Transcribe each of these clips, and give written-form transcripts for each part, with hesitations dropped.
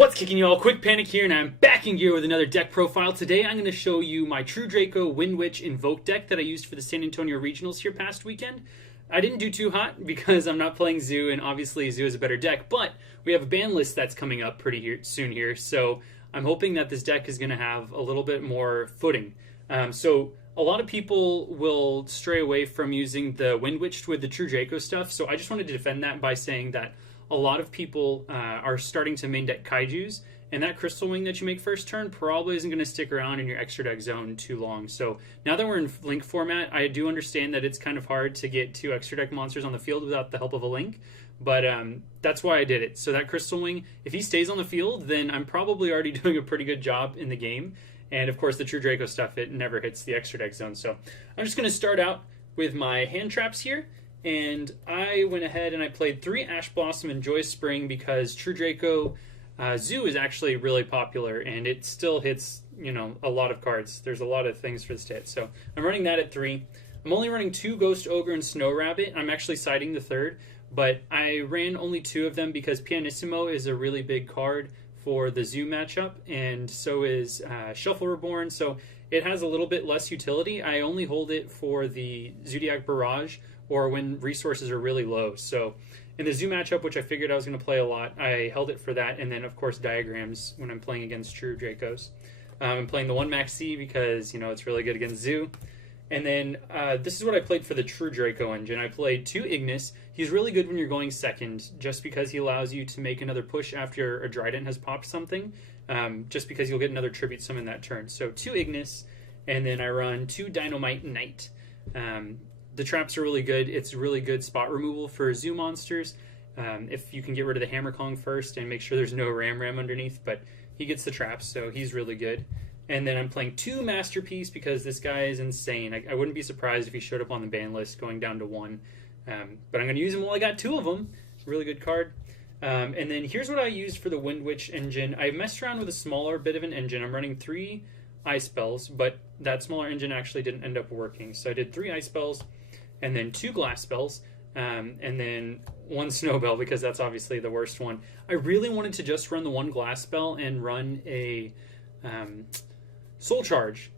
What's kicking, y'all? Kwikpanik here, and I'm back in gear with another deck profile. Today I'm going to show you my True Draco Windwitch Invoked deck that I used for the San Antonio Regionals here past weekend. I didn't do too hot because I'm not playing Zoo, and obviously Zoo is a better deck, but we have a ban list that's coming up pretty soon here, so I'm hoping that this deck is going to have a little bit more footing. So a lot of people will stray away from using the Windwitch with the True Draco stuff, so I just wanted to defend that by saying that a lot of people are starting to main deck Kaijus, and that Crystal Wing that you make first turn probably isn't going to stick around in your extra deck zone too long. So now that we're in Link format, I do understand that it's kind of hard to get 2 extra deck monsters on the field without the help of a Link, but that's why I did it. So that Crystal Wing, if he stays on the field, then I'm probably already doing a pretty good job in the game. And of course the True Draco stuff, it never hits the extra deck zone. So I'm just going to start out with my hand traps here. And I went ahead and I played 3 Ash Blossom and Joyous Spring because True Draco Zoo is actually really popular and it still hits, you know, a lot of cards. There's a lot of things for this to hit. So I'm running that at 3. I'm only running 2 Ghost Ogre and Snow Rabbit. I'm actually siding the 3rd, but I ran only 2 of them because Pianissimo is a really big card for the Zoo matchup, and so is Shuffle Reborn, so it has a little bit less utility. I only hold it for the Zodiac Barrage or when resources are really low. So in the Zoo matchup, which I figured I was going to play a lot, I held it for that, and then of course Diagrams when I'm playing against True Dracos. I'm playing the 1 Max C because, you know, it's really good against Zoo. And then this is what I played for the True Draco engine. I played 2 Ignis. He's really good when you're going second, just because he allows you to make another push after a Dryden has popped something, just because you'll get another Tribute Summon that turn. So 2 Ignis, and then I run 2 Dynamite Knight. The traps are really good. It's really good spot removal for Zoo monsters. If you can get rid of the Hammer Kong first and make sure there's no Ram underneath, but he gets the traps, so he's really good. And then I'm playing 2 Masterpiece because this guy is insane. I wouldn't be surprised if he showed up on the ban list going down to 1. But I'm going to use him while I got 2 of them. Really good card. And then here's what I used for the Windwitch engine. I messed around with a smaller bit of an engine. I'm running 3 Ice Spells, but that smaller engine actually didn't end up working. So I did 3 Ice Spells, and then 2 Glass Spells, and then 1 Snowbell because that's obviously the worst one. I really wanted to just run the 1 Glass Spell and run a Soul Charge,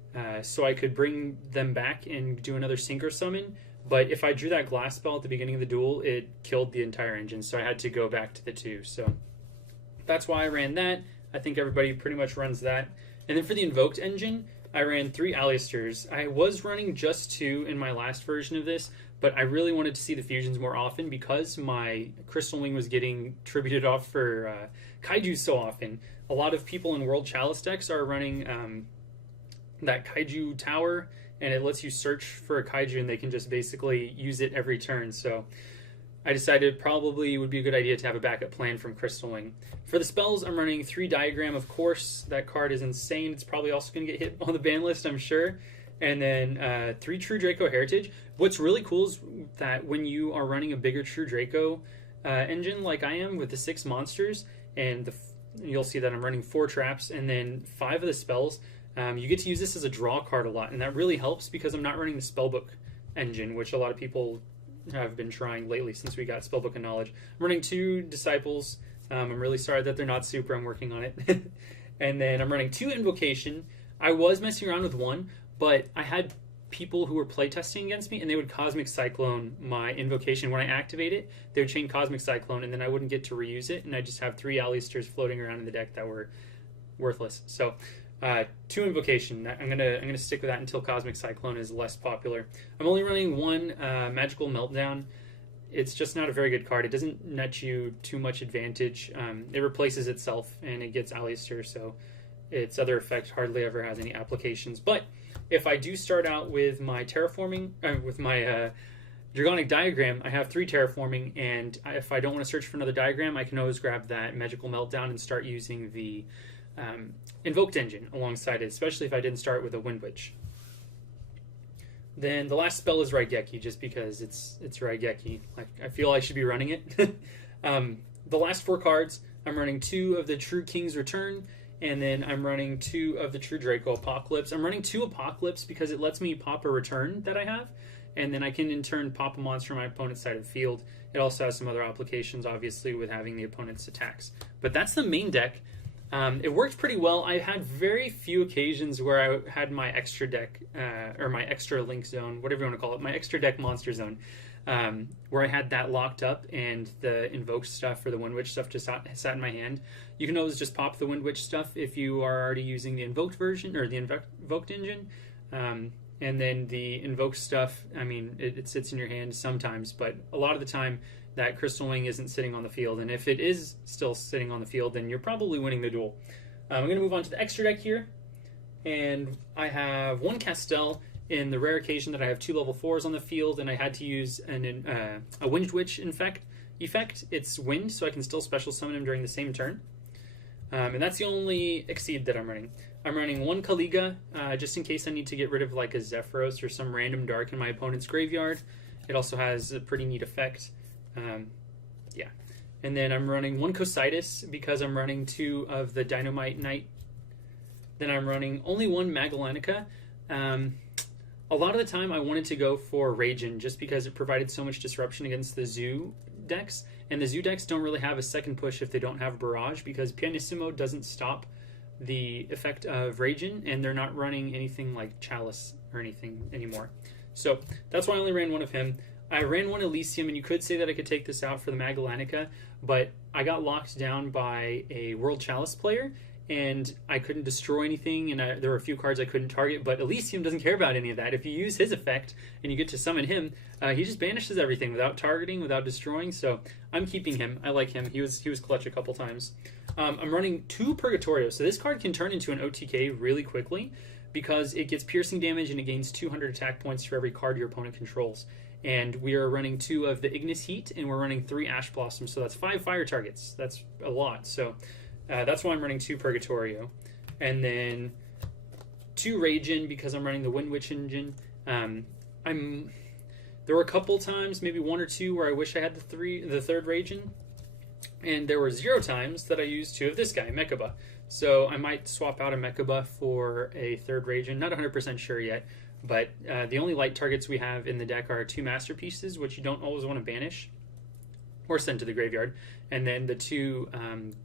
so I could bring them back and do another Synchro Summon, but if I drew that Glass Spell at the beginning of the duel, it killed the entire engine, so I had to go back to the 2. So that's why I ran that. I think everybody pretty much runs that. And then for the Invoked engine, I ran 3 Alistairs. I was running just 2 in my last version of this, but I really wanted to see the fusions more often because my Crystal Wing was getting tributed off for Kaiju so often. A lot of people in World Chalice decks are running that Kaiju Tower, and it lets you search for a Kaiju and they can just basically use it every turn. So I decided probably it would be a good idea to have a backup plan from Crystal Wing. For the spells, I'm running 3 Diagram, of course. That card is insane. It's probably also going to get hit on the ban list, I'm sure. And then 3 True Draco Heritage. What's really cool is that when you are running a bigger True Draco engine like I am with the 6 monsters, and you'll see that I'm running 4 traps and then 5 of the spells, you get to use this as a draw card a lot, and that really helps because I'm not running the Spellbook engine, which a lot of people have been trying lately since we got Spellbook of Knowledge. I'm running 2 Disciples. I'm really sorry that they're not super. I'm working on it. And then I'm running 2 Invocation. I was messing around with 1, but I had people who were playtesting against me, and they would Cosmic Cyclone my Invocation. When I activate it, they would chain Cosmic Cyclone, and then I wouldn't get to reuse it, and I just have 3 Alistairs floating around in the deck that were worthless. So 2 Invocation. I'm gonna stick with that until Cosmic Cyclone is less popular. I'm only running 1 Magical Meltdown. It's just not a very good card. It doesn't net you too much advantage. It replaces itself and it gets Alistair, so its other effect hardly ever has any applications. But if I do start out with my Terraforming, with my Dragonic Diagram, I have 3 Terraforming, and if I don't want to search for another Diagram, I can always grab that Magical Meltdown and start using the Invoked engine alongside it, especially if I didn't start with a Windwitch. Then the last spell is Raigeki, just because it's Raigeki. I feel I should be running it. The last 4 cards, I'm running 2 of the True King's Return, and then I'm running 2 of the True Draco Apocalypse. I'm running 2 Apocalypse because it lets me pop a return that I have, and then I can in turn pop a monster on my opponent's side of the field. It also has some other applications, obviously, with having the opponent's attacks. But that's the main deck. It worked pretty well. I had very few occasions where I had my extra deck, or my extra link zone, whatever you want to call it, my extra deck monster zone, where I had that locked up and the invoked stuff or the Windwitch stuff just sat in my hand. You can always just pop the Windwitch stuff if you are already using the invoked version or the invoked engine. And then the invoked stuff, I mean, it sits in your hand sometimes, but a lot of the time that Crystal Wing isn't sitting on the field. And if it is still sitting on the field, then you're probably winning the duel. I'm going to move on to the extra deck here. And I have one Castel in the rare occasion that I have 2 level 4s on the field, and I had to use a Windwitch effect. It's wind, so I can still special summon him during the same turn. And that's the only Exceed that I'm running. I'm running 1 Kaliga, just in case I need to get rid of like a Zephyros or some random dark in my opponent's graveyard. It also has a pretty neat effect. Yeah. And then I'm running 1 Cositis because I'm running 2 of the Dynamite Knight. Then I'm running only 1 Magellanica. A lot of the time I wanted to go for Ragin just because it provided so much disruption against the Zoo decks. And the Zoo decks don't really have a second push if they don't have Barrage, because Pianissimo doesn't stop the effect of Ragin, and they're not running anything like Chalice or anything anymore. So that's why I only ran 1 of him. I ran 1 Elysium, and you could say that I could take this out for the Magellanica, but I got locked down by a World Chalice player, and I couldn't destroy anything, and there were a few cards I couldn't target, but Elysium doesn't care about any of that. If you use his effect and you get to summon him, he just banishes everything without targeting, without destroying, so I'm keeping him. I like him. He was clutch a couple times. I'm running 2 Purgatorio, so this card can turn into an OTK really quickly because it gets piercing damage and it gains 200 attack points for every card your opponent controls. And we are running 2 of the Ignis Heat, and we're running 3 Ash Blossoms, so that's 5 fire targets. That's a lot, so that's why I'm running 2 Purgatorio. And then 2 Ragin because I'm running the Windwitch engine. There were a couple times, maybe 1 or 2, where I wish I had the 3rd Ragin. And there were 0 times that I used 2 of this guy, Mechaba. So I might swap out a Mechaba for a 3rd Ragin. Not 100% sure yet. But the only light targets we have in the deck are 2 Masterpieces, which you don't always want to banish or send to the graveyard, and then the 2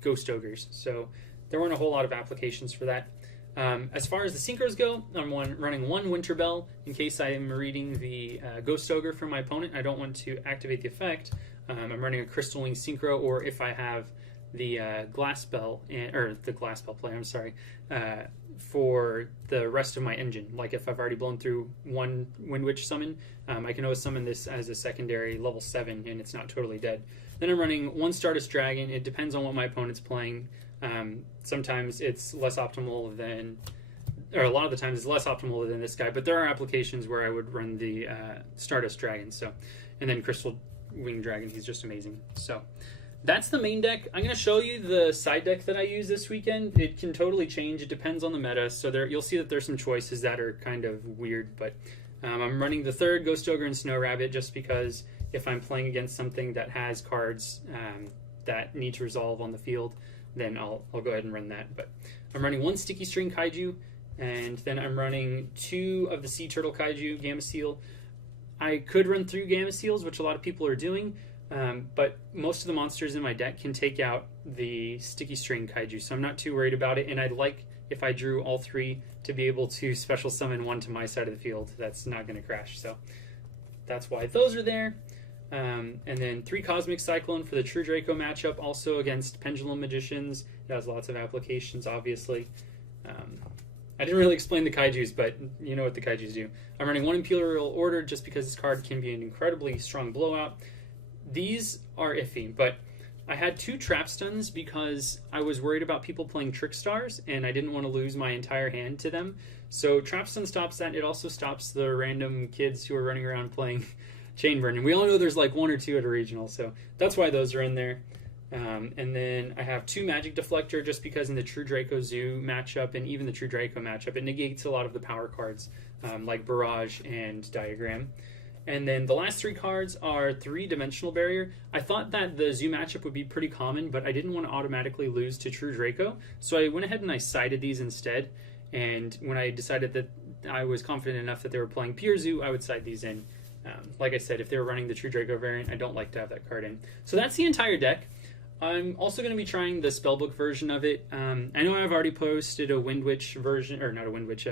Ghost Ogres. So there weren't a whole lot of applications for that. As far as the synchros go, I'm running 1 Winter Bell in case I am reading the Ghost Ogre from my opponent. I don't want to activate the effect. I'm running a Crystal Wing synchro, or if I have the Glass Bell, or the Glass Bell play, I'm sorry, for the rest of my engine. Like if I've already blown through 1 Windwitch summon, I can always summon this as a secondary level 7 and it's not totally dead. Then I'm running 1 Stardust Dragon. It depends on what my opponent's playing. Sometimes it's less optimal than, or a lot of the times it's less optimal than this guy, but there are applications where I would run the Stardust Dragon. So, and then Crystal Wing Dragon, he's just amazing. So that's the main deck. I'm going to show you the side deck that I use this weekend. It can totally change. It depends on the meta. So you'll see that there's some choices that are kind of weird. But I'm running the 3rd Ghost Ogre and Snow Rabbit just because if I'm playing against something that has cards that need to resolve on the field, then I'll go ahead and run that. But I'm running 1 Sticky String Kaiju, and then I'm running 2 of the Sea Turtle Kaiju, Gamma Seal. I could run through Gamma Seals, which a lot of people are doing, but most of the monsters in my deck can take out the Sticky String Kaiju, so I'm not too worried about it, and I'd like, if I drew all 3, to be able to special summon 1 to my side of the field. That's not going to crash, so that's why those are there. And then 3 Cosmic Cyclone for the True Draco matchup, also against Pendulum Magicians. It has lots of applications, obviously. I didn't really explain the Kaijus, but you know what the Kaijus do. I'm running 1 Imperial Order just because this card can be an incredibly strong blowout. These are iffy, but I had 2 Trap Stuns because I was worried about people playing Trick Stars, and I didn't want to lose my entire hand to them. So Trap Stun stops that. It also stops the random kids who are running around playing Chain Burn. And we all know there's like 1 or 2 at a regional, so that's why those are in there. And then I have 2 Magic Deflector just because in the True Draco Zoo matchup and even the True Draco matchup, it negates a lot of the power cards like Barrage and Diagram. And then the last 3 cards are 3-Dimensional Barrier. I thought that the Zoo matchup would be pretty common, but I didn't want to automatically lose to True Draco, so I went ahead and I sided these instead. And when I decided that I was confident enough that they were playing Pure Zoo, I would side these in. Like I said, if they were running the True Draco variant, I don't like to have that card in. So that's the entire deck. I'm also going to be trying the spellbook version of it. I know I've already posted a Windwitch version, or not a Windwitch,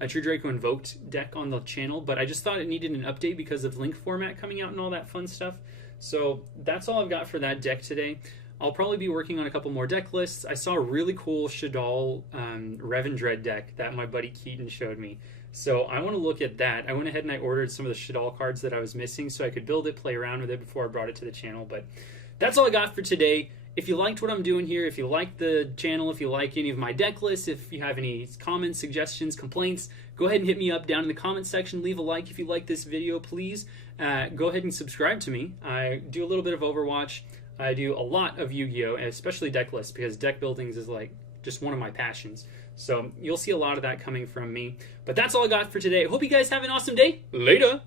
a True Draco Invoked deck on the channel, but I just thought it needed an update because of link format coming out and all that fun stuff. So that's all I've got for that deck today. I'll probably be working on a couple more deck lists. I saw a really cool Shaddoll Revendread deck that my buddy Keaton showed me. So I want to look at that. I went ahead and I ordered some of the Shaddoll cards that I was missing so I could build it, play around with it before I brought it to the channel. But that's all I got for today. If you liked what I'm doing here, if you like the channel, if you like any of my deck lists, if you have any comments, suggestions, complaints, go ahead and hit me up down in the comments section. Leave a like if you like this video, please. Go ahead and subscribe to me. I do a little bit of Overwatch. I do a lot of Yu-Gi-Oh!, especially deck lists, because deck buildings is like just one of my passions. So you'll see a lot of that coming from me. But that's all I got for today. Hope you guys have an awesome day. Later!